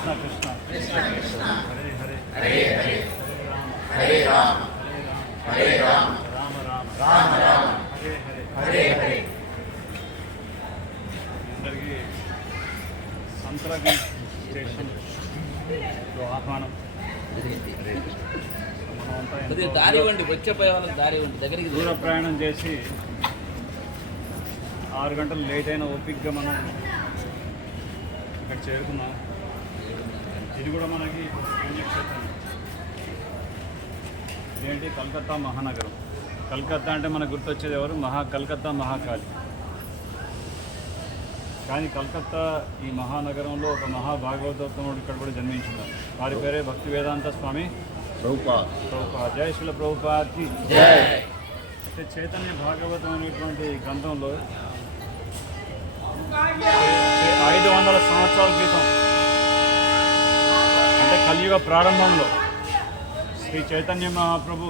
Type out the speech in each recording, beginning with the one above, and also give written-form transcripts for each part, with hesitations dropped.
కృష్ణ కృష్ణ కృష్ణ కృష్ణ హరే హరే హరే హరే హరే రామ హరే రామ రామ రామ రామ రామ హరే హరే హరే హరే. అందరికీ సంతరగి స్టేషన్ ఆహ్వానం. మనమంతా కొద్దిగా ఎంతో దారి ఇవ్వండి, వచ్చేపోయే వాళ్ళకి దారి ఇవ్వండి, దగ్గరికి దూర ప్రయాణం చేసి 6 గంటలు లేట్ అయిన ఓపిక్గా మనం ఇక్కడ చేరుకున్నాం. ఇది కూడా మనకి పుణ్యక్షేత్రం. ఇదేంటి కలకత్తా మహానగరం. కలకత్తా అంటే మనకు గుర్తొచ్చేది ఎవరు? కలకత్తా మహాకాళి. కానీ కలకత్తా ఈ మహానగరంలో ఒక మహాభాగవతోత్తముడు ఇక్కడ కూడా జన్మించున్నారు. వారి పేరే భక్తి వేదాంత స్వామి ప్రభుపాద్. జై శ్రీల ప్రభుపాద్కి జై. అయితే చైతన్య భాగవతం అనేటువంటి గ్రంథంలో 500 సంవత్సరాల క్రితం అంటే కలియుగ ప్రారంభంలో శ్రీ చైతన్య మహాప్రభు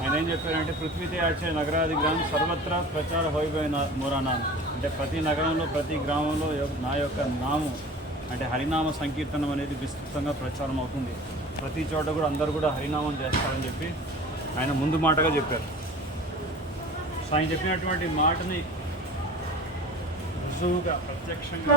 ఆయన ఏం చెప్పారంటే, పృథ్వీతే ఆచే నగరాది గ్రామం సర్వత్రా ప్రచార హోయిపోయిన మూరానా. అంటే ప్రతి నగరంలో ప్రతి గ్రామంలో నా యొక్క నామం అంటే హరినామ సంకీర్తనం అనేది విస్తృతంగా ప్రచారం అవుతుంది. ప్రతి చోట కూడా అందరూ కూడా హరినామం చేస్తారని చెప్పి ఆయన ముందు మాటగా చెప్పారు. సో ఆయన చెప్పినటువంటి మాటని రుజువుగా ప్రత్యక్షంగా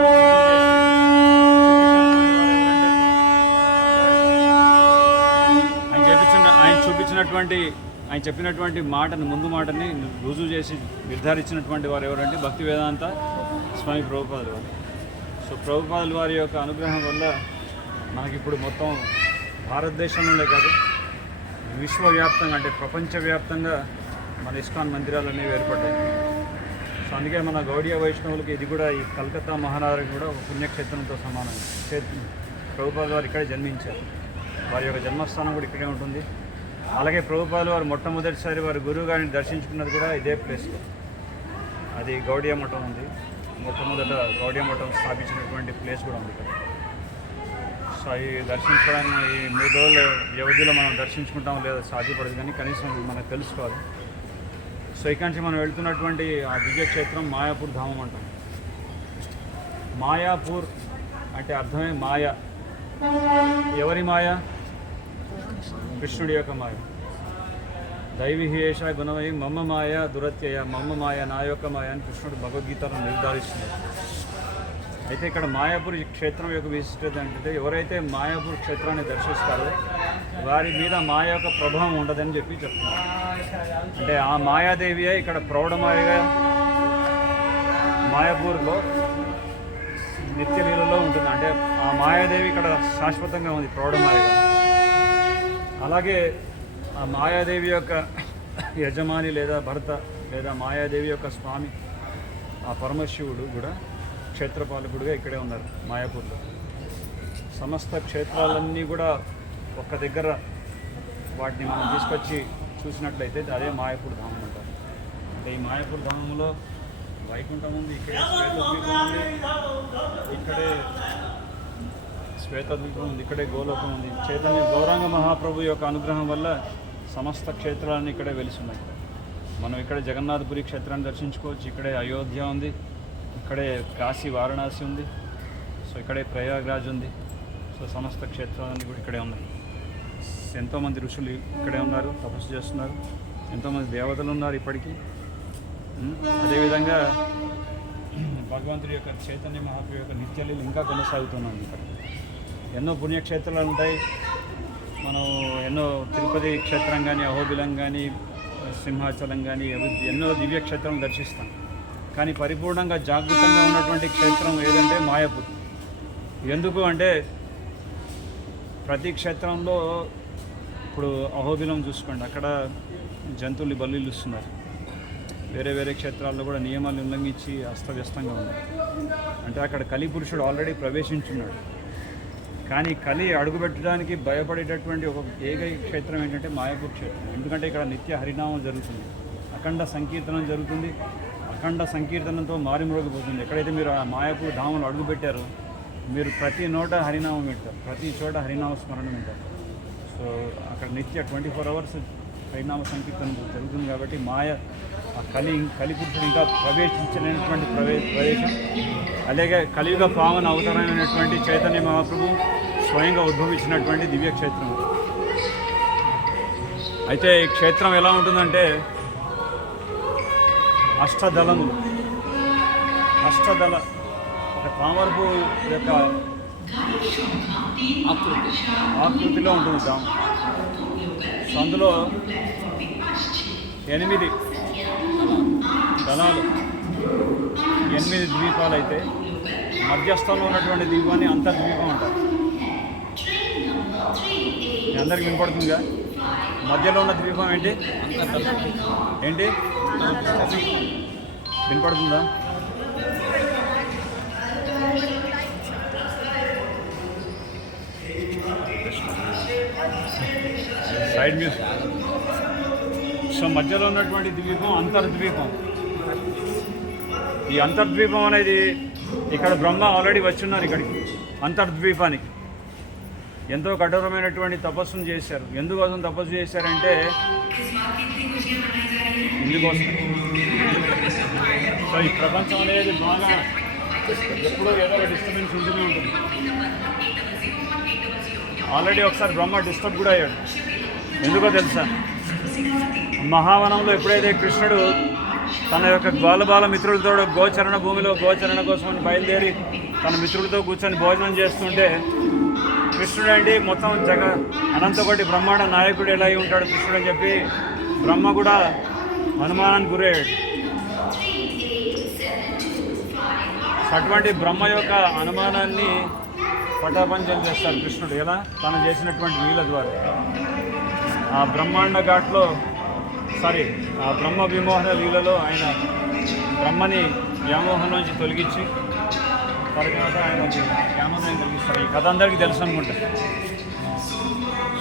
ఆయన చెప్పినటువంటి మాటను ముందు మాటని రుజువు చేసి నిర్ధారించినటువంటి వారు ఎవరంటే భక్తి వేదాంత స్వామి ప్రభుపాదులు వారు. సో ప్రభుపాదుల వారి యొక్క అనుగ్రహం వల్ల మనకిప్పుడు మొత్తం భారతదేశంలోనే కాదు విశ్వవ్యాప్తంగా అంటే ప్రపంచవ్యాప్తంగా మన ఇస్కాన్ మందిరాలు అనేవి ఏర్పడ్డాయి. సో అందుకే మన గౌడీయ వైష్ణవులకి ఇది కూడా ఈ కలకత్తా మహానగరం కూడా ఒక పుణ్యక్షేత్రంతో సమానం. ప్రభుపాదుల వారు ఇక్కడే జన్మించారు. వారి యొక్క జన్మస్థానం కూడా ఇక్కడే ఉంటుంది. అలాగే ప్రభుపాదుల వారు మొట్టమొదటిసారి వారి గురువు గారిని దర్శించుకున్నది కూడా ఇదే ప్లేస్లో. అది గౌడీయ మఠం ఉంది. మొట్టమొదట గౌడీయ మఠం స్థాపించినటువంటి ప్లేస్ కూడా ఉంది ఇక్కడ. సో అవి దర్శించడానికి ఈ 3 రోజుల వ్యవధిలో మనం దర్శించుకుంటాం లేదా సాధ్యపడదు, కానీ కనీసం మనకు తెలుసుకోవాలి. సో ఇక్కడి నుంచి మనం వెళ్తున్నటువంటి ఆ దివ్యక్షేత్రం మాయాపూర్ ధామం అంటాం. మాయాపూర్ అంటే అర్థమే మాయ. ఎవరి మాయ? కృష్ణుడి యొక్క మాయ. దైవీహేష గుణమై మమ్మ మాయ దురత్యయ. మమ్మ మాయ, నా యొక్క మాయ అని కృష్ణుడు భగవద్గీతను నిర్ధారిస్తున్నారు. అయితే ఇక్కడ మాయాపూర్ క్షేత్రం యొక్క విశిష్టత ఏంటంటే, ఎవరైతే మాయాపూర్ క్షేత్రాన్ని దర్శిస్తారో వారి మీద మాయ యొక్క ప్రభావం ఉండదని చెప్పి చెప్తున్నారు. అంటే ఆ మాయాదేవియే ఇక్కడ ప్రౌఢమాయగా మాయాపూర్లో నిత్యలీలలో ఉంటుంది. అంటే ఆ మాయాదేవి ఇక్కడ శాశ్వతంగా ఉంది ప్రౌఢమాయగా. అలాగే ఆ మాయాదేవి యొక్క యజమాని లేదా భర్త లేదా మాయాదేవి యొక్క స్వామి ఆ పరమశివుడు కూడా క్షేత్రపాలకుడుగా ఇక్కడే ఉన్నారు మాయాపూర్లో. సమస్త క్షేత్రాలన్నీ కూడా ఒక్క దగ్గర వాటిని మనం తీసుకొచ్చి చూసినట్లయితే అదే మాయాపూర్ ధామం అంటారు. అంటే ఈ మాయాపూర్ ధామంలో వైకుంఠం ఉంది, ఇక్కడే శ్వేతద్వీపం ఉంది, ఇక్కడే శ్వేతద్వీపం ఉంది, ఇక్కడే గోలోకం ఉంది. చైతన్య గౌరాంగ మహాప్రభు యొక్క అనుగ్రహం వల్ల సమస్త క్షేత్రాలన్నీ ఇక్కడే వెలిసున్నాయి. మనం ఇక్కడ జగన్నాథపురి క్షేత్రాన్ని దర్శించుకోవచ్చు. ఇక్కడే అయోధ్య ఉంది, ఇక్కడే కాశీ వారణాసి ఉంది, సో ఇక్కడే ప్రయాగ్రాజ్ ఉంది. సో సమస్త క్షేత్రాలన్నీ కూడా ఇక్కడే ఉన్నాయి. ఎంతోమంది ఋషులు ఇక్కడే ఉన్నారు, తపస్సు చేస్తున్నారు. ఎంతోమంది దేవతలు ఉన్నారు ఇప్పటికీ. అదేవిధంగా భగవంతుడి యొక్క చైతన్య మహాప్రభు యొక్క నిత్యలీలు ఇంకా కొనసాగుతున్నాం. ఇక్కడ ఎన్నో పుణ్యక్షేత్రాలు ఉంటాయి. మనం ఎన్నో తిరుపతి క్షేత్రం కానీ, అహోబిలం కానీ, సింహాచలం కానీ ఎన్నో దివ్యక్షేత్రాలను దర్శిస్తాం. కానీ పరిపూర్ణంగా జాగృతంగా ఉన్నటువంటి క్షేత్రం ఏదంటే మాయాపూర్. ఎందుకు అంటే ప్రతి క్షేత్రంలో ఇప్పుడు అహోబిలం చూసుకోండి, అక్కడ జంతువులు బలులు ఇస్తున్నారు. వేరే వేరే క్షేత్రాల్లో కూడా నియమాలు ఉల్లంఘించి అస్తవ్యస్తంగా ఉన్నాయి. అంటే అక్కడ కలి పురుషుడు ఆల్రెడీ ప్రవేశించున్నాడు. కానీ కలి అడుగుపెట్టడానికి భయపడేటటువంటి ఒక ఏకైక క్షేత్రం ఏంటంటే మాయాపూర్ క్షేత్రం. ఎందుకంటే ఇక్కడ నిత్య హరినామం జరుగుతుంది, అఖండ సంకీర్తనం జరుగుతుంది. అఖండ సంకీర్తనంతో మారిమోగిపోతుంది. ఎక్కడైతే మీరు ఆ మాయాపూర్ ధామంలో అడుగుపెట్టారో మీరు ప్రతి నోట హరినామం వింటారు, ప్రతి చోట హరినామ స్మరణ వింటారు. సో అక్కడ నిత్య 24 hours హరినామ సంకీర్తన జరుగుతుంది కాబట్టి మాయ ఆ కలిపురుషుడు ఇంకా ప్రవేశించలేనటువంటి ప్రదేశం. అలాగే కలియుగ పావన అవతారమైనటువంటి చైతన్య మహాప్రభు స్వయంగా ఉద్భవించినటువంటి దివ్యక్షేత్రం. అయితే ఈ క్షేత్రం ఎలా ఉంటుందంటే అష్టదళ ఒక తామరపు యొక్క ఆకృతిలో ఉంటుంది ధామం. సో అందులో 8 దళాలు, 8 ద్వీపాలు అయితే మధ్యస్థంలో ఉన్నటువంటి ద్వీపాన్ని అంతర్ద్వీపం అంటారు. మీ అందరికి వినపడుతుందిగా? మధ్యలో ఉన్న ద్వీపం ఏంటి? వినపడుతుందా? Side music. సో మధ్యలో ఉన్నటువంటి ద్వీపం అంతర్ద్వీపం. ఈ అంతర్ద్వీపం అనేది ఇక్కడ బ్రహ్మ ఆల్రెడీ వచ్చున్నారు ఇక్కడికి అంతర్ద్వీపానికి. ఎంతో కఠోరమైనటువంటి తపస్సును చేశారు. ఎందుకోసం తపస్సు చేశారంటే ఇందుకోసం. సో ఈ ప్రపంచం అనేది బాగా ఎప్పుడో ఏదో ఒక డిస్టర్బెన్స్ ఉంటూనే ఉంటుంది. ఆల్రెడీ ఒకసారి బ్రహ్మ డిస్టర్బ్ కూడా అయ్యాడు. ఎందుకో తెలుసా? మహావనంలో ఎప్పుడైతే కృష్ణుడు తన యొక్క బాలబాల మిత్రులతో గోచరణ భూమిలో గోచరణ కోసం బయలుదేరి తన మిత్రులతో కూర్చొని భోజనం చేస్తుంటే, కృష్ణుడు అంటే మొత్తం అనంతకోటి బ్రహ్మాండ నాయకుడు ఎలా అయి ఉంటాడు కృష్ణుడు అని చెప్పి బ్రహ్మ కూడా అనుమానానికి గురయ్యాడు. అటువంటి బ్రహ్మ యొక్క అనుమానాన్ని పటాపంచలు చేస్తారు కృష్ణుడు. ఎలా? తను చేసినటువంటి లీల ద్వారా. ఆ బ్రహ్మాండ ఘాట్లో ఆ బ్రహ్మ విమోహన లీలలో ఆయన బ్రహ్మని వ్యామోహం నుంచి తొలగించి తర్వాత ఆయనకి జ్ఞానోదయం కలిగిస్తారు. ఈ కథ అందరికీ తెలుసు అనుకుంటా.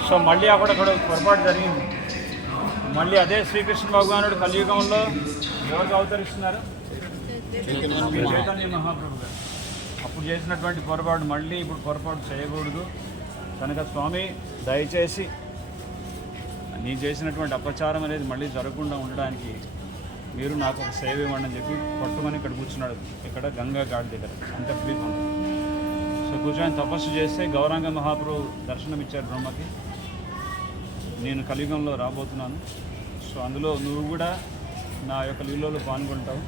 సో మళ్ళీ అక్కడక్కడ పొరపాటు జరిగింది. మళ్ళీ అదే శ్రీకృష్ణ భగవానుడు కలియుగంలో ఎవరికి అవతరిస్తున్నారు? చైతన్య మహాప్రభు గారు. అప్పుడు చేసినటువంటి పొరపాటు మళ్ళీ ఇప్పుడు పొరపాటు చేయకూడదు కనుక స్వామి దయచేసి నీ చేసినటువంటి అపచారం అనేది మళ్ళీ జరగకుండా ఉండడానికి మీరు నాకు ఒక సేవ ఇవ్వండి అని చెప్పి పట్టుమని ఇక్కడ కూర్చున్నాడు. ఇక్కడ గంగా ఘాట్ దగ్గర అంతర్ద్వీపం. సో కూర్చొని తపస్సు చేస్తే గౌరాంగ మహాప్రభు దర్శనం ఇచ్చారు బ్రహ్మకి. నేను కలియుగంలో రాబోతున్నాను, సో అందులో నువ్వు కూడా నా యొక్క లీలలో పాల్గొంటావు.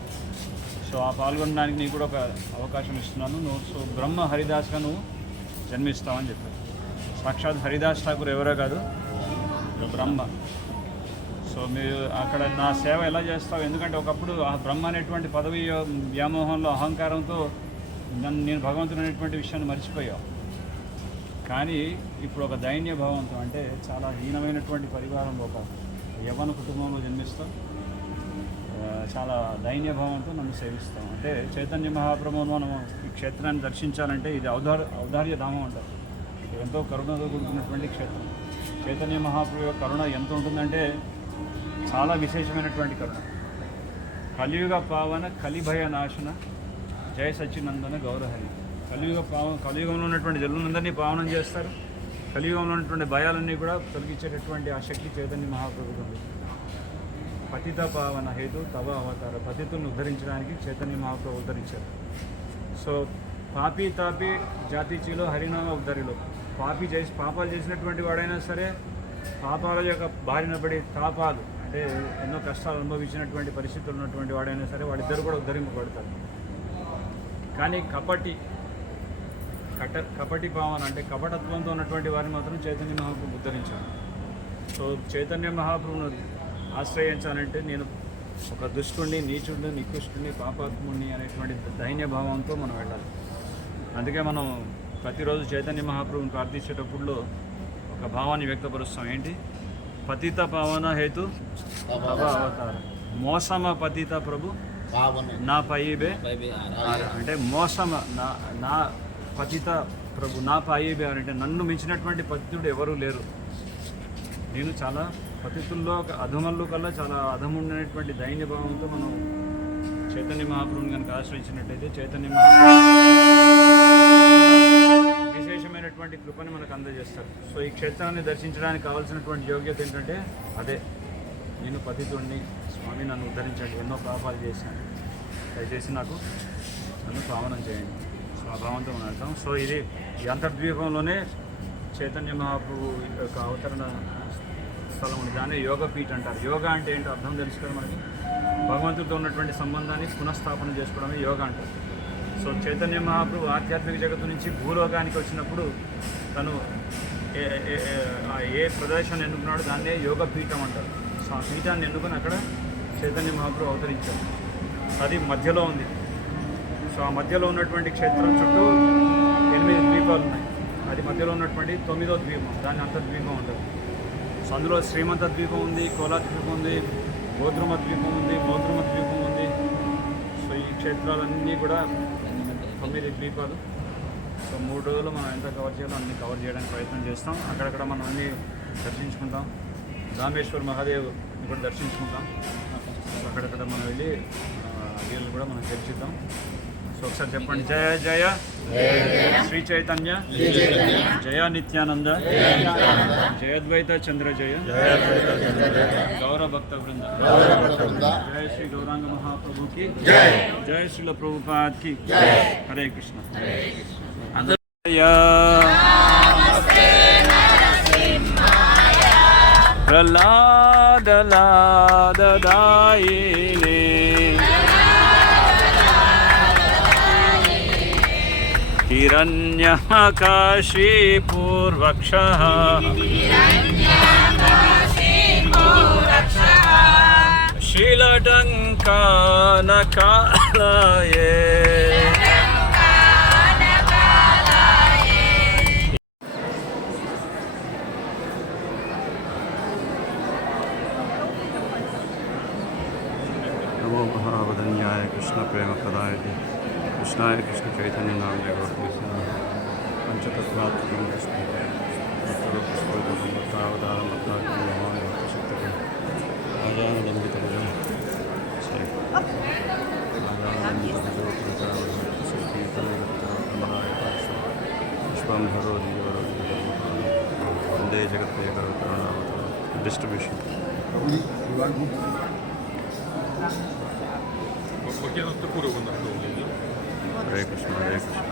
సో ఆ పాల్గొనడానికి నీకు కూడా ఒక అవకాశం ఇస్తున్నాను. నువ్వు సో బ్రహ్మ హరిదాస్గా నువ్వు జన్మిస్తావని చెప్పారు. సాక్షాత్ హరిదాస్ ఠాకూర్ ఎవరో కాదు, బ్రహ్మ. సో మీరు అక్కడ నా సేవ ఎలా చేస్తావు? ఎందుకంటే ఒకప్పుడు ఆ బ్రహ్మ అనేటువంటి పదవి వ్యామోహంలో అహంకారంతో నేను భగవంతుడు అనేటువంటి విషయాన్ని మర్చిపోయావు. కానీ ఇప్పుడు ఒక దైన్య భావంతో, అంటే చాలా హీనమైనటువంటి పరివారంలో ఒక యవ్వన కుటుంబంలో జన్మిస్తాం, చాలా దైన్యభావంతో నన్ను సేవిస్తాం. అంటే చైతన్య మహాప్రభువును మనం ఈ క్షేత్రాన్ని దర్శించాలంటే ఇది ఔదార్య ధామం అంటారు. ఎంతో కరుణతో కూడుకున్నటువంటి క్షేత్రం. చైతన్య మహాప్రభు యొక్క కరుణ ఎంత ఉంటుందంటే చాలా విశేషమైనటువంటి కరుణ. కలియుగ పావన కలిభయ నాశన జయ సచ్చినందన గౌరహరి. కలియుగంలో ఉన్నటువంటి జల్లులందరినీ పావనం చేస్తారు. కలియుగంలో ఉన్నటువంటి భయాలన్నీ కూడా తొలగించేటటువంటి ఆ శక్తి చైతన్య మహాప్రభువు ఉంది. పతిత పావన హేతు తవ అవతార. పతితులను ఉద్ధరించడానికి చైతన్య మహాప్రభు ఉద్ధరించారు. సో పాపి తాపి జాతిచిలో హరినామ ఉద్ధరిలో. పాపాలు చేసినటువంటి వాడైనా సరే, పాపాల యొక్క బారిన పడి తాపాలు అంటే ఎన్నో కష్టాలు అనుభవించినటువంటి పరిస్థితులు ఉన్నటువంటి వాడైనా సరే, వాడిద్దరు కూడా ఉద్ధరింపబడతారు. కానీ కపటి పావన అంటే కపటత్వంతో ఉన్నటువంటి వారిని మాత్రం చైతన్య మహాప్రభు ఉద్ధరించారు. సో చైతన్య మహాప్రభును ఆశ్రయించాలంటే నేను ఒక దుష్టుడిని, నీచుడిని, నికృష్టుడిని, పాపాత్ముడిని అనేటువంటి దైన్యభావంతో మనం వెళ్ళాలి. అందుకే మనం ప్రతిరోజు చైతన్య మహాప్రభుని ప్రార్థించేటప్పుడు ఒక భావాన్ని వ్యక్తపరుస్తాం. ఏంటి? పతిత పావన హేతు తవ అవతార. మోసమ పతిత ప్రభు నా పైబే. అంటే మోసమ నా పతిత ప్రభు నా పైబే అంటే నన్ను మించినటువంటి పతితుడు ఎవరూ లేరు. నేను చాలా పతితుల్లో అధమల్లో కల్లా చాలా అధమున్నటువంటి దైన్యభావంతో మనం చైతన్య మహాప్రభుని కనుక ఆశ్రయించినట్టయితే చైతన్య మహాప్రభు విశేషమైనటువంటి కృపని మనకు అందజేస్తారు. సో ఈ క్షేత్రాన్ని దర్శించడానికి కావాల్సినటువంటి యోగ్యత ఏంటంటే అదే నేను పతితుడిని, స్వామి నన్ను ఉద్ధరించండి, ఎన్నో పాపాలు చేశాను, దయచేసి నన్ను పావనం చేయండి. సో ఆ భావంతో మనం వెళ్తాం. సో ఇది ఈ అంతర్ద్వీపంలోనే చైతన్య మహాప్రభు యొక్క అవతరణ స్థలం ఉంది. దాన్ని యోగపీఠ అంటారు. యోగా అంటే ఏంటో అర్థం తెలుసు కదా మనకి. భగవంతుడితో ఉన్నటువంటి సంబంధాన్ని పునఃస్థాపన చేసుకోవడమే యోగా అంటారు. సో చైతన్య మహాప్రభు ఆధ్యాత్మిక జగత్తు నుంచి భూలోకానికి వచ్చినప్పుడు తను ఏ ప్రదేశాన్ని ఎన్నుకున్నాడో దాన్నే యోగ పీఠం అంటారు. సో ఆ పీఠాన్ని ఎన్నుకొని అక్కడ చైతన్య మహాప్రభు అవతరించారు. అది మధ్యలో ఉంది. సో ఆ మధ్యలో ఉన్నటువంటి క్షేత్రం చుట్టూ 8 ద్వీపాలు ఉన్నాయి. అది మధ్యలో ఉన్నటువంటి 9వ ద్వీపం, దాన్ని అంతర్ద్వీపం అంటారు. సో అందులో శ్రీమంత ద్వీపం ఉంది, కోలా ద్వీపం ఉంది, గోద్రుమ ద్వీపం ఉంది, మోద్రుమ ద్వీపం ఉంది. సో ఈ క్షేత్రాలన్నీ కూడా 9 ద్వీపాలు. సో 3 రోజులు మనం ఎంత కవర్ చేయాలో అన్ని కవర్ చేయడానికి ప్రయత్నం చేస్తాం. అక్కడక్కడ మనం అన్నీ దర్శించుకుంటాం. రామేశ్వర్ మహాదేవ్ కూడా దర్శించుకుంటాం. సో అక్కడక్కడ మనం వెళ్ళి వీళ్ళు కూడా మనం చర్చిద్దాం. సో ఒకసారి చెప్పండి, జయ జయ శ్రీ చైతన్య, జయ నిత్యానంద, జయద్వైత చంద్ర జయ, గౌర భక్త బృంద, జయ శ్రీ గౌరాంగ మహాప్రభుకి జయ శ్రీల ప్రభుపాద్ కి హరే కృష్ణ. ప్రహ్లాద లాదదాయినే హిరణ్యకాశీపూర్వక్షః శీలటంకానకాలయే नमो महावदन्याय कृष्ण प्रेम प्रदाय कृष्णाय कृष्ण चैतन्य नाम पंचतत्वात्मकं विश्वंभरो वंदे जगत distribution. Hare Krishna Hare Krishna.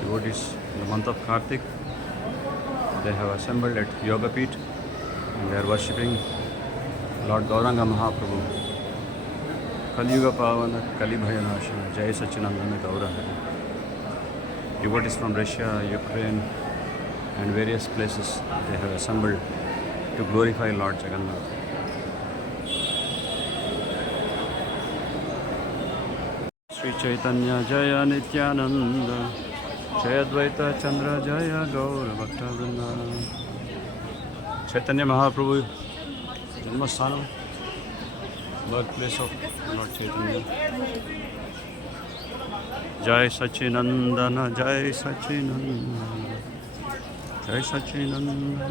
Devotees in the month of Kartik, they have assembled at Yoga Peeth and they are worshipping Lord Gauranga Mahaprabhu. Kali Yuga Pavana Kali Bhayanashana Jai Sachinandana Gaura Hari. Devotees from Russia, Ukraine and various places, they have assembled to glorify Lord Jagannath. Sri Chaitanya Jaya Nityananda Jaya Advaita Chandra Jaya Gaura Bhakta Vrinda. Chaitanya Mahaprabhu Janmasthanam, birthplace of Lord Chaitanya. Jai Sachinandana, Jai Sachinandana, Jai Sachinandana,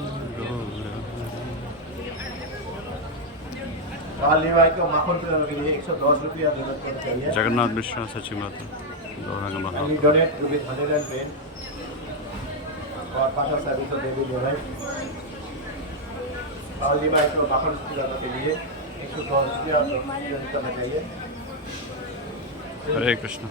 Jagannath Mishra Sachimata, Gauranga Mahaprabhu. We donate with 110 for Pasha service of Devi Devai. और ये बात तो बाखर के लिए 110 रुपया करना चाहिए. हरे कृष्ण.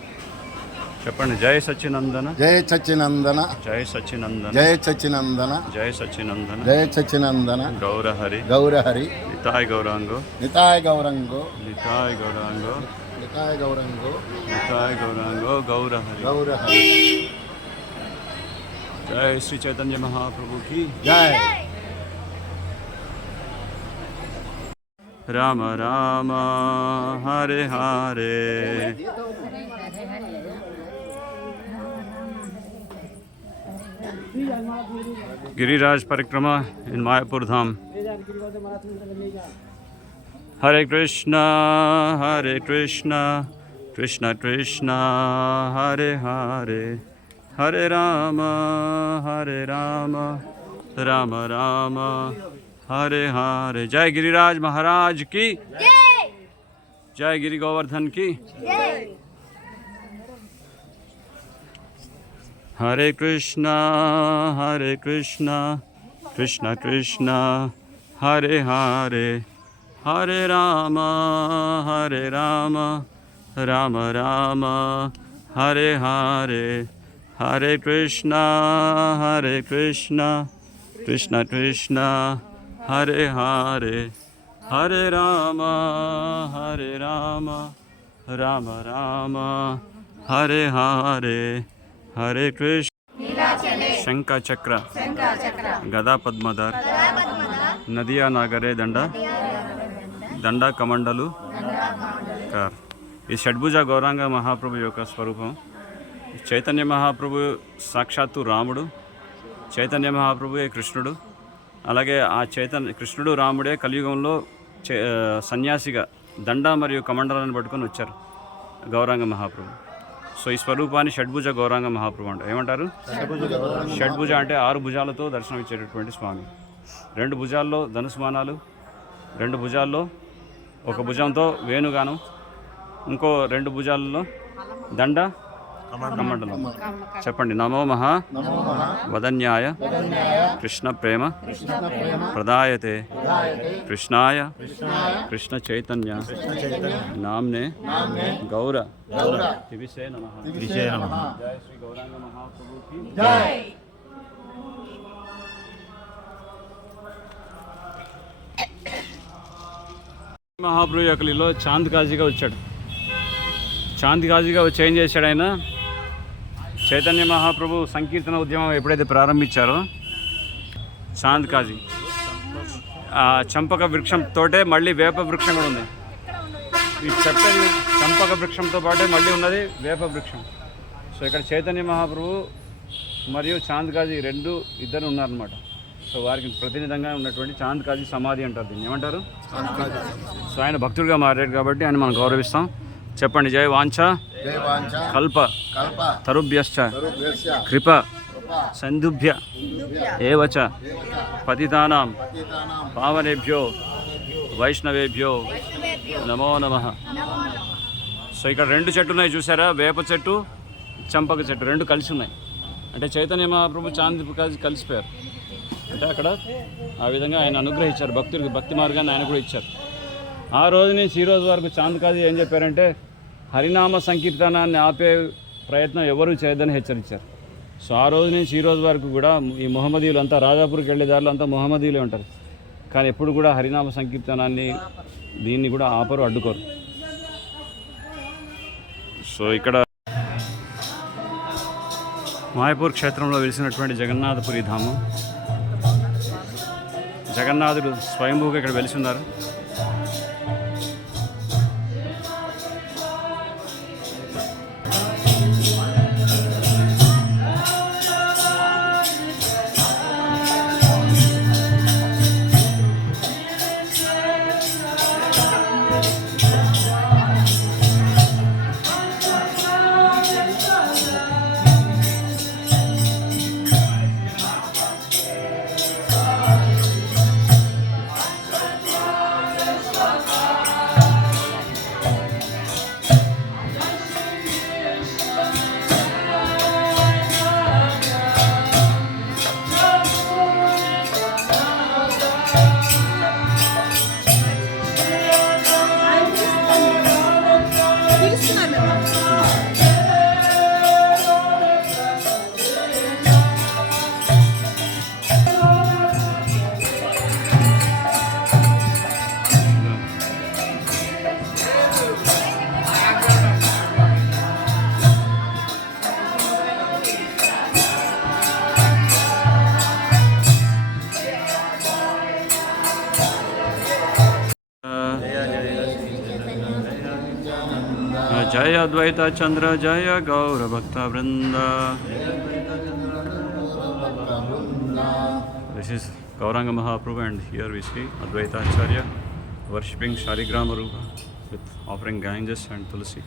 చెప్పండి, జై సచ్చినందన, జయ సచ్చినందన, జై సచ్చినందన, జయ సచ్చినందన, జై సచ్చినందన, జయ సచ్చినందన, గౌరహరి, గౌరహరి, నితాయ్ గౌరాంగో, నితాయ గౌరంగో, నితాయ్ గౌరాంగో, నితాయ గౌరంగో, నితాయ్ గౌరాంగో, గౌరహరి. గౌరహరి. జై శ్రీ చైతన్య మహాప్రభు కి జయ. రామ రామ హరే హరే गिरिराज परिक्रमा in Mayapur Dham. Hare Krishna, Krishna Krishna, Hare Hare, Hare Rama, Rama Rama, Hare Hare. Jai Giriraj Maharaj ki. जय गिरि गोवर्धन की हरे कृष्णा कृष्ण कृष्ण हरे हरे हरे राम राम राम हरे हरे हरे कृष्णा कृष्ण कृष्ण हरे हरे हरे राम राम राम हरे हरे हरे कृष्ण शंख चक्र गदा पद्मधर नदिया नागरे దండ కమండలు కార్. ఈ షడ్భుజ గౌరాంగ మహాప్రభు యొక్క స్వరూపం. చైతన్య మహాప్రభు సాక్షాత్తు రాముడు, చైతన్య మహాప్రభుయే కృష్ణుడు. అలాగే ఆ కృష్ణుడు రాముడే కలియుగంలో సన్యాసిగా దండ మరియు కమండలాన్ని పట్టుకొని వచ్చారు గౌరాంగ మహాప్రభు. సో ఈ స్వరూపాన్ని షడ్భుజ గౌరాంగ మహాప్రభు అంటారు. ఏమంటారు? షడ్భుజ అంటే 6 భుజాలతో దర్శనం ఇచ్చేటటువంటి స్వామి. 2 భుజాల్లో ధనుస్మానాలు, 2 భుజాల్లో ఒక భుజంతో వేణుగానం, ఇంకో 2 భుజాలలో దండ కమండలం. చెప్పండి. నమో మహా వదన్యాయ కృష్ణ ప్రేమ ప్రదాయతే కృష్ణాయ కృష్ణ చైతన్య నామ్నే గౌర తివిసే నమః. జయ శ్రీ గౌరాంగ మహాప్రభు की జై. మహాప్రభు యొక్క లీలలో చాంద్ కాజీగా వచ్చాడు. చాంద్ కాజీగా వచ్చి ఏం చేశాడు ఆయన? చైతన్య మహాప్రభు సంకీర్తన ఉద్యమం ఎప్పుడైతే ప్రారంభించారో చాంద్ కాజీ ఆ చంపక వృక్షంతోటే మళ్ళీ వేప వృక్షం కూడా ఉంది. ఈ చెప్పేది చంపక వృక్షంతో పాటే మళ్ళీ ఉన్నది వేప వృక్షం. సో ఇక్కడ చైతన్య మహాప్రభు మరియు చాంద్ కాజీ ఇద్దరు ఉన్నారనమాట. సో వారికి ప్రతినిధంగా ఉన్నటువంటి చాంద్ కాజీ సమాధి అంటారు. దీన్ని ఏమంటారు? సో ఆయన భక్తుడిగా మారాడు కాబట్టి ఆయన మనం గౌరవిస్తాం. చెప్పండి. జయ వాంఛ కల్ప తరుభ్యశ్చ కృప సందుభ్య ఏవచ పతితానాం పావనేభ్యో వైష్ణవేభ్యో నమో నమః. సో ఇక్కడ 2 చెట్లు ఉన్నాయి చూసారా? వేప చెట్టు, చంపక చెట్టు 2 కలిసి ఉన్నాయి. అంటే చైతన్య మహాప్రభు చాంద్ కాజీ కలిసిపోయారు. అంటే అక్కడ ఆ విధంగా ఆయన అనుగ్రహించారు భక్తుడికి. భక్తి మార్గాన్ని ఆయన కూడా ఇచ్చారు. ఆ రోజు నుంచి ఈ రోజు వరకు చాంద్ కాజీ ఏం చెప్పారంటే హరినామ సంకీర్తనాన్ని ఆపే ప్రయత్నం ఎవరూ చేయదని హెచ్చరించారు. సో ఆ రోజు నుంచి ఈ రోజు వరకు కూడా ఈ మొహమ్మదీయులు అంతా రాజాపూర్కి వెళ్ళే దారిలో అంతా మొహమ్మదీయులే ఉంటారు. కానీ ఎప్పుడు కూడా హరినామ సంకీర్తనాన్ని దీన్ని కూడా ఆపరు, అడ్డుకోరు. సో ఇక్కడ మాయపూర్ క్షేత్రంలో వెలిసినటువంటి జగన్నాథపురి ధామం. జగన్నాథుడు స్వయంభూగా ఇక్కడ వెలిసి ఉన్నారు. जय अद्वैत चंद्र जय गौर भक्त वृंद. This is Gauranga Mahaprabhu and here we see Advaita Acharya worshipping Shaligrama Rupa with offering Ganges and Tulsi.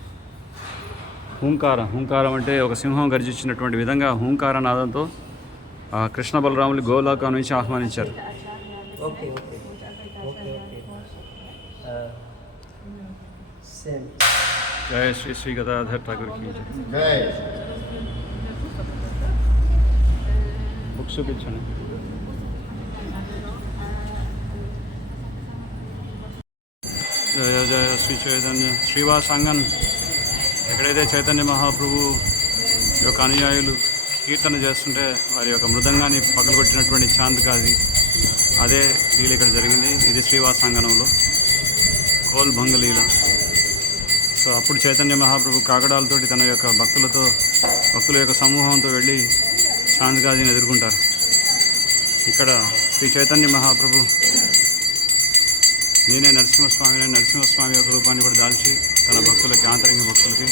హూంకారం అంటే ఒక సింహం గర్జించినటువంటి విధంగా హూంకార నాదంతో కృష్ణ బలరాములు గోలోకం నుంచి ఆహ్వానించారు. जय श्री श्री गदाधर ठाकुर की जय. జై బుక్స్ చూపించండి. జయ జయ శ్రీ చైతన్య శ్రీవాసాంగన్. ఎక్కడైతే చైతన్య మహాప్రభు యొక్క అనుయాయులు కీర్తన చేస్తుంటే వారి యొక్క మృదంగాన్ని పగలగొట్టినటువంటి చాంద్ కాది అదే లీల ఇక్కడ జరిగింది. ఇది శ్రీవాసాంగనంలో కోల్ భంగ లీల. సో అప్పుడు చైతన్య మహాప్రభు కాకడాలతోటి తన యొక్క భక్తుల యొక్క సమూహంతో వెళ్ళి చాంద్ గాదిని ఎదుర్కొంటారు. ఇక్కడ శ్రీ చైతన్య మహాప్రభు నేనే నరసింహస్వామి యొక్క రూపాన్ని కూడా దాల్చి తన భక్తులకి ఆంతరంగ భక్తులకి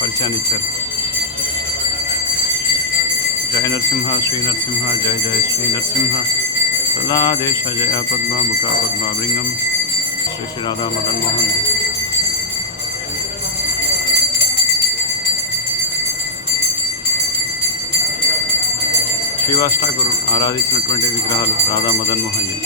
పరిచయాన్ని ఇచ్చారు. జయ నరసింహ శ్రీ నరసింహ జయ జయ శ్రీ నరసింహ సలాదేశ జయ పద్మ ముఖ పద్మభృంగం శ్రీ శ్రీ రాధా మదన్ మోహన్. శ్రీవాస్ ఠాకూర్ ఆరాధించినటువంటి విగ్రహాలు రాధా మదన్ మోహన్ జీ.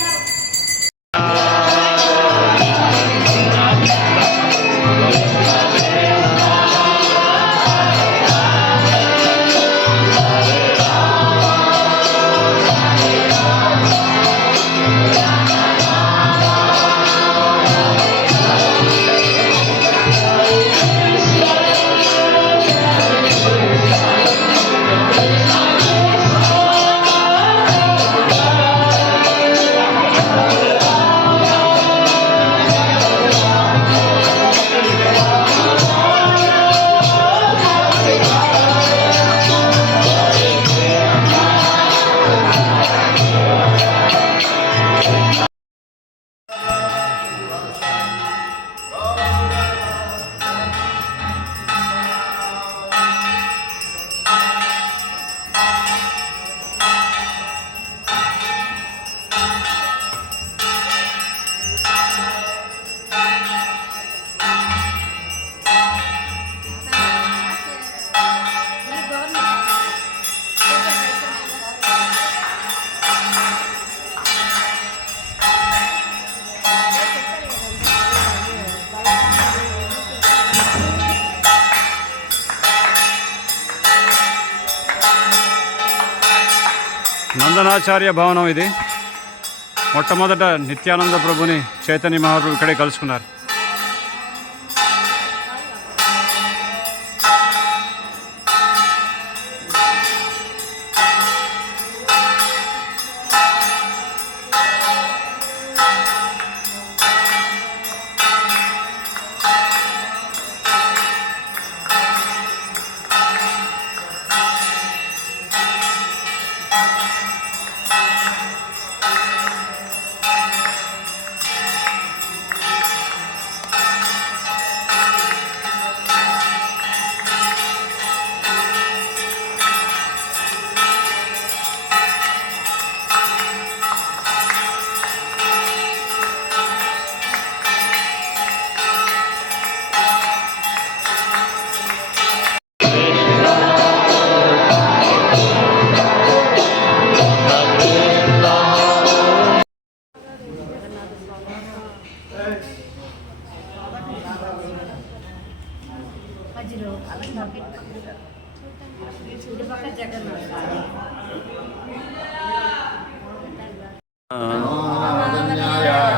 నందనాచార్య భవనం ఇది. మొట్టమొదట నిత్యానంద ప్రభుని చైతన్య మహాప్రభు ఇక్కడే కలుసుకున్నారు.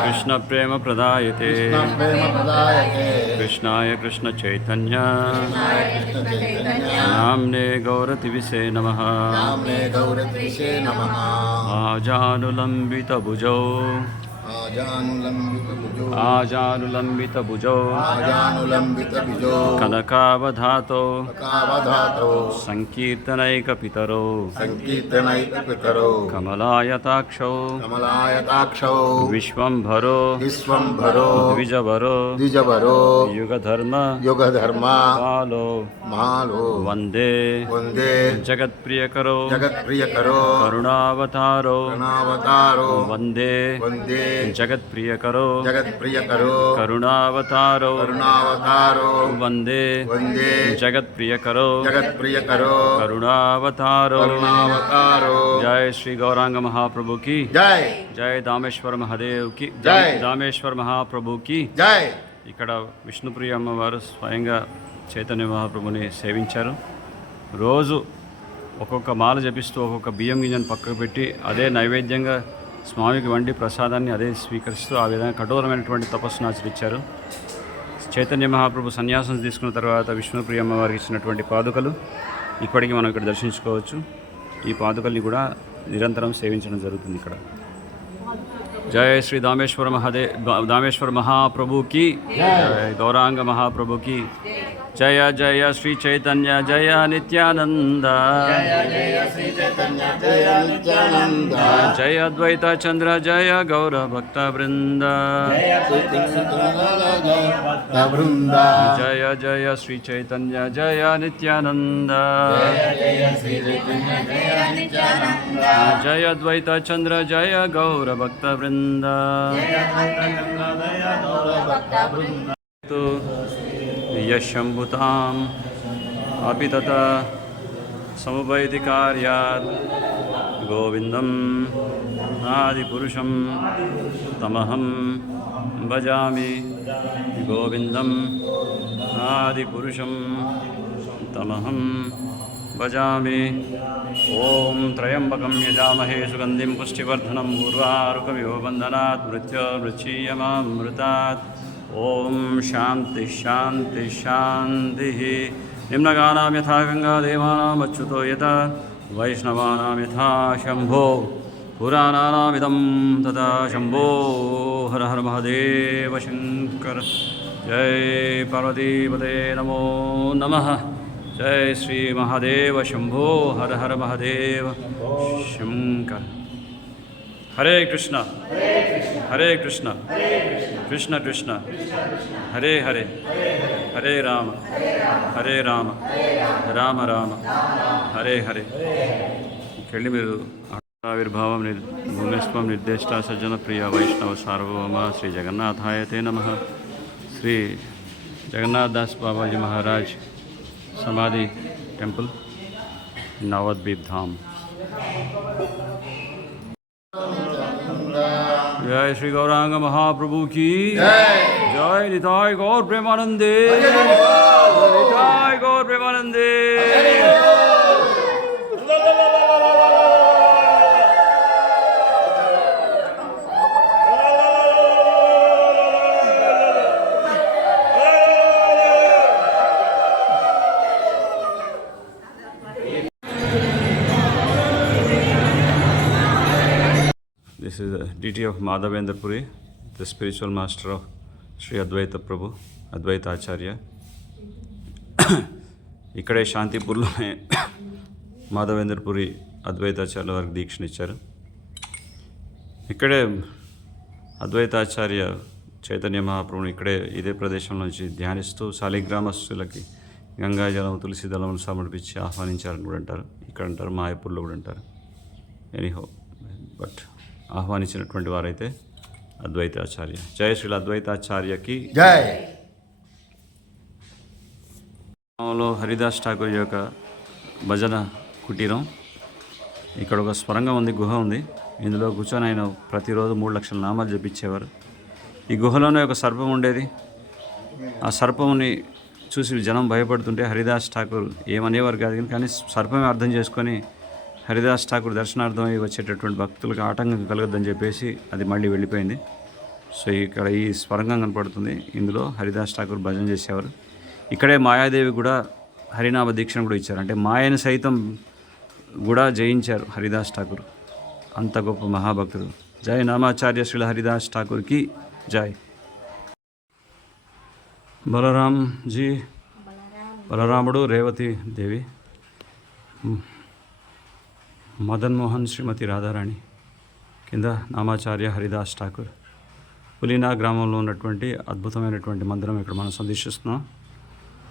कृष्ण प्रेम प्रदायते कृष्णाय कृष्ण चैतन्य नाम्ने गौरतिविसे नमः आजानुलंबित भुजौ आजानुलंबित भुजौ कनकावधातो संकीर्तनैक पितरो कमलायताक्षौ विश्वंभरो द्विजवरो युगधर्म पालो वंदे जगत्प्रियकरो करुणावतारो वंदे जगत्प्रियकरो करुणावतारो वंदे जगत्प्रियकरो करुणावतारो. जय श्री गौरांग महाप्रभु की जय. जय दामेश्वर महादेव की जय. दामेश्वर महाप्रभु की जय. ఇక్కడ విష్ణుప్రియ అమ్మవారు స్వయంగా చైతన్య మహాప్రభుని సేవించారు. రోజు ఒక్కొక్క మాల జపిస్తూ ఒక్కొక్క బియ్యం గింజను పక్కకు పెట్టి అదే నైవేద్యంగా స్వామికి వండి ప్రసాదాన్ని అదే స్వీకరిస్తూ ఆ విధంగా కఠోరమైనటువంటి తపస్సును ఆచరించారు. చైతన్య మహాప్రభు సన్యాసం తీసుకున్న తర్వాత విష్ణుప్రియ అమ్మవారికి ఇచ్చినటువంటి పాదుకలు ఇప్పటికీ మనం ఇక్కడ దర్శించుకోవచ్చు. ఈ పాదుకల్ని కూడా నిరంతరం సేవించడం జరుగుతుంది ఇక్కడ. జయ శ్రీ దామేశ్వర మహాప్రభు की जय गौरांग महाप्रभु की जय जय श्री चैतन्य जय नित्यानंद जय श्री चैतन्य जय नित्यानंद जय अद्वैत चंद्र जय गौर भक्त वृंद वृंद जय जय श्री चैतन्य जय नित्यानंद जय अद्वैत चंद्र जय गौर भक्त वृंद तो यशंभुताम् अपि तथा समुपैति कार्यात् गोविंदम् आदिपुरुषं तमहं भजामि गोविंदम् आदिपुरुषं तमहं भजामि ओम त्र्यंबकं यजामहे सुगंधिं पुष्टिवर्धनं उर्वारुकमिव बन्धनात् मृत्योर्मुक्षीयमामृतात् ओम शांति शांति शांति निम्नगानां यथा गंगादेवानाम् अच्युतो यथा वैष्णवानां यथा शंभो पुराणानामिदं तथा शंभो हर हर महादेव शंकर जय पार्वतीपते नमो नमः जय श्री महादेव शंभो हर हर महादेव शंकर हरे कृष्ण कृष्ण कृष्ण हरे हरे हरे राम राम राम हरे हरे केळि मीरु आविर्भावं भूमिस्त्वं निर्देष्टा सज्जन प्रिय वैष्णव सार्वभौम श्री जगन्नाथाय ते नमः श्री जगन्नाथ दास बाबाजी महाराज समाधि टेम्पल नवद्वीप धाम जय श्री गौरांग महाप्रभु की जय निताय गौर प्रेमानंदे निताय गौर प्रेमानंदे This is the deity of Madhavendra Puri, the spiritual master of Sri Advaita Prabhu, Advaita Acharya. ఇక్కడే శాంతిపూర్లోనే మాధవేంద్రపురి అద్వైతాచార్యుల వారికి దీక్షనిచ్చారు. ఇక్కడే అద్వైతాచార్య చైతన్య మహాప్రభుని ఇక్కడే ఇదే ప్రదేశం నుంచి ధ్యానిస్తూ శాలిగ్రామస్తులకి గంగాజలం తులసి దళములు సమర్పించి ఆహ్వానించారని కూడా అంటారు. ఇక్కడ అంటారు, మాయపూర్లో కూడా అంటారు. ఎనీహో బట్ ఆహ్వానించినటువంటి వారైతే అద్వైతాచార్య. జయ శ్రీల అద్వైతాచార్యకి జై. గ్రామంలో హరిదాస్ ఠాకూర్ యొక్క భజన కుటీరం. ఇక్కడ ఒక స్వరంగం ఉంది, గుహ ఉంది. ఇందులో కూర్చొని ఆయన ప్రతిరోజు 3 లక్షల నామాలు జపించేవారు. ఈ గుహలోనే ఒక సర్పం ఉండేది. ఆ సర్పంని చూసి జనం భయపడుతుంటే హరిదాస్ ఠాకూర్ ఏమనేవారు కాదు, కానీ సర్పమే అర్థం చేసుకొని హరిదాస్ ఠాకూర్ దర్శనార్థం వచ్చేటటువంటి భక్తులకు ఆటంకం కలగద్దని చెప్పేసి అది మళ్ళీ వెళ్ళిపోయింది. సో ఇక్కడ ఈ స్వరంగం కనపడుతుంది. ఇందులో హరిదాస్ ఠాకూర్ భజన చేసేవారు. ఇక్కడే మాయాదేవి కూడా హరినామ దీక్షను కూడా ఇచ్చారు. అంటే మాయను సైతం కూడా జయించారు హరిదాస్ ఠాకూర్. అంత గొప్ప మహాభక్తుడు. జై నామాచార్య శ్రీల హరిదాస్ ఠాకూర్కి జై. బలరాంజీ, బలరాముడు, రేవతి దేవి, మదన్ మోహన్, శ్రీమతి రాధారాణి కింద నామాచార్య హరిదాస్ ఠాకూర్. పులీనా గ్రామంలో ఉన్నటువంటి అద్భుతమైనటువంటి మందిరం ఇక్కడ మనం సందర్శిస్తున్నాం.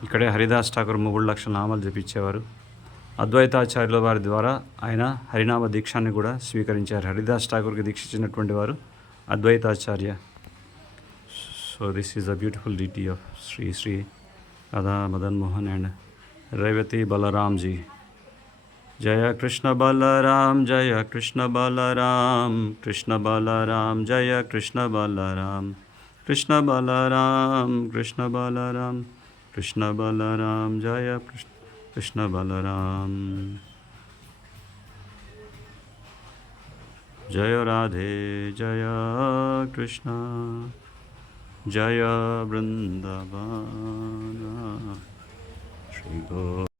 ఇక్కడే హరిదాస్ ఠాకూర్ 3 లక్షల నామాలు జపించేవారు. అద్వైతాచార్యుల వారి ద్వారా ఆయన హరినామ దీక్షాన్ని కూడా స్వీకరించారు. హరిదాస్ ఠాకూర్కి దీక్ష ఇచ్చినటువంటి వారు Advaitacharya. So this is a beautiful deity of Shri Radha Madan Mohan and Revati Balaramji. जय कृष्ण बलराम जय कृष्ण बलराम, कृष्ण बलराम जय कृष्ण बलराम, कृष्ण बलराम कृष्ण बलराम कृष्ण बलराम जय कृष्ण बलराम जय राधे जय कृष्ण जय वृंदावन श्री गो